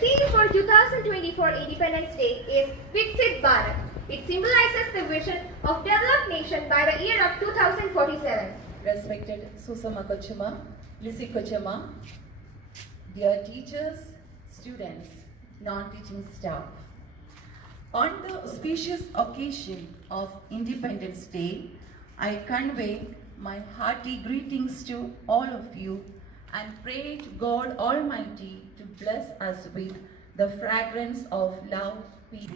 theme for 2024 Independence Day is Viksit Bharat. It symbolizes the vision of developed nation by the year of 2047. Respected Susama Kochuma, Lizzie Kochuma, dear teachers, students, non-teaching staff. On the auspicious occasion of Independence Day, I convey my hearty greetings to all of you and pray to God Almighty to bless us with the fragrance of love, peace.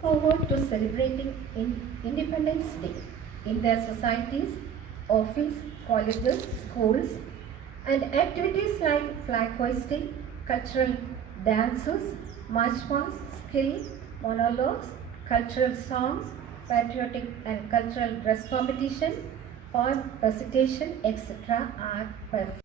Forward to celebrating Independence Day in their societies, office, colleges, schools, and activities like flag hoisting, cultural dances, march past, skill, monologues, cultural songs, patriotic and cultural dress competition, or recitation, etc. are perfect.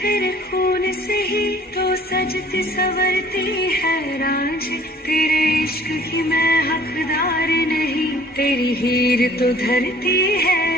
तेरे खून से ही तो सजती संवरती है रांझ तेरे इश्क की मैं हकदार नहीं तेरी हीर तो धरती है